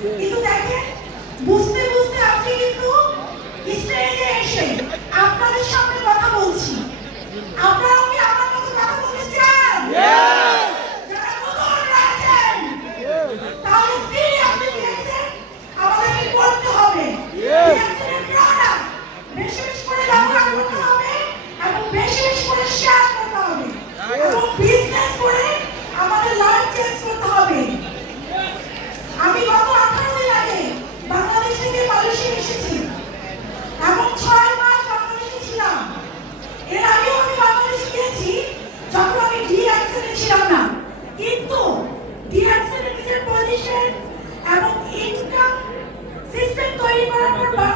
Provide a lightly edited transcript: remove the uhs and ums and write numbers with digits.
কিন্তু দেখেন বুঝতে বুঝতে আজকে কিন্তু স্টেজে এসে আপনাদের সামনে কথা বলছি। আপনারা কি আমার মতো কথা বলতে চান? যারা নতুন আছেন তাহলে সিরিয়াসলি আমাদেরকে করতে হবে। বেশি বেশি করে ব্যবহার করতে হবে এবং বেশি বেশি করে শেয়ার করতে হবে এবং বিজনেস করে আমাদের লাইফ চেঞ্জ করতে হবে। আমি গত 18 দিন আগে বাংলাদেশ থেকে মালয়েশিয়া এসেছি এবং 6 মাস বাংলাদেশে ছিলাম। এর আগেও আমি বাংলাদেশে গিয়েছি যখন আমি ডিএক্সএনে ছিলাম না, কিন্তু ডিএক্সএনের নিজের পজিশন এবং ইনকাম সিস্টেম তৈরি করার পর